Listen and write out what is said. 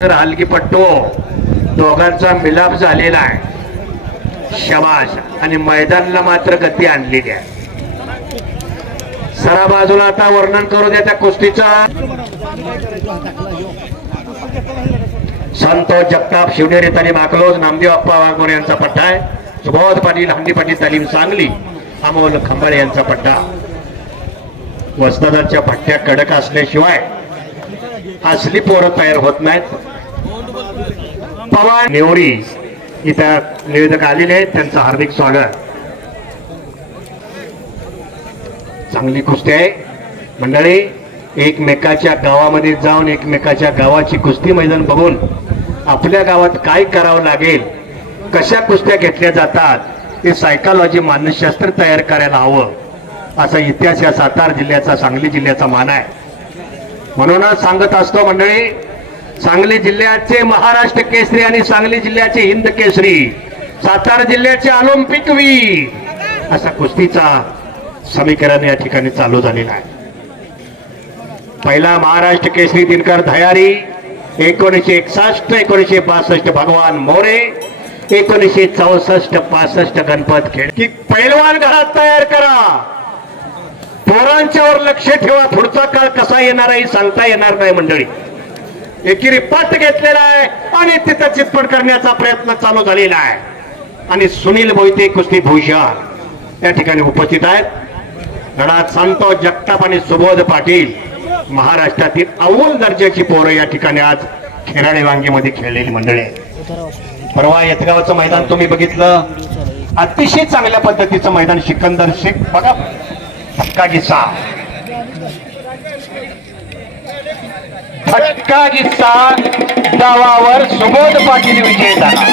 तर हलकीपट्टू दोघांचा मिलाप झालेला आहे. शबाश आणि मैदानला मात्र गती आणलेली आहे. सरा बाजूला आता वर्णन करू द्या त्या कुस्तीचा. संतोष जगताप शिवनेरी तालीम अकलोज नामदेव अप्पा वाघमोरे यांचा पट्टा आहे. सुबोध पाटील हंडी पाटील तालीम सांगली अमोल खंबाळे यांचा पट्टा. वस्तादाच्या पट्ट्या कडक असल्याशिवाय असली पोरं तयार होत नाहीत. पवार नेवरी इथं निवेदक आलेले आहेत. त्यांचं हार्दिक स्वागत. चांगली कुस्ती आहे. मंडळी एकमेकाच्या गावामध्ये जाऊन एकमेकाच्या गावाची कुस्ती मैदान बघून आपल्या गावात काय करावं लागेल कशा कुस्त्या घेतल्या जातात हे सायकॉलॉजी मानसशास्त्र तयार करायला हवं. असा इतिहास या सातारा जिल्ह्याचा सांगली जिल्ह्याचा मान आहे. म्हणूनच सांगत असतो मंडळी सांगली जिल्ह्याचे महाराष्ट्र केसरी आणि सांगली जिल्ह्याचे हिंद केसरी सातारा जिल्ह्याचे ऑलिम्पिक वी असा कुस्तीचा समीकरण या ठिकाणी चालू झालेला आहे. पहिला महाराष्ट्र केसरी दिनकर धयारी एकोणीसशे एकसष्ट एकोणीसशे बासष्ट भगवान मोरे एकोणीसशे चौसष्ट पासष्ट गणपत खेळ. की पैलवान घरात तयार करा. पोरांच्यावर लक्ष ठेवा पुढचा काळ कसा येणार आहे सांगता येणार नाही मंडळी. एकेरी पाठ घेतलेला आहे आणि तिथं चितपट करण्याचा प्रयत्न चालू झालेला आहे. आणि सुनील मोहिते कुस्ती भूषण या ठिकाणी उपस्थित आहेत. गडात सांगतो जगताप आणि सुबोध पाटील महाराष्ट्रातील अव्वल दर्जाची पोरं या ठिकाणी आज खेराडे वांगीमध्ये खेळलेली मंडळी. परवा येतगावचं मैदान तुम्ही बघितलं. अतिशय चांगल्या पद्धतीचं मैदान सिकंदर शेख. बघा फटका गिसा फटका गिसा डावावर सुबोध पाटील विजय झाला.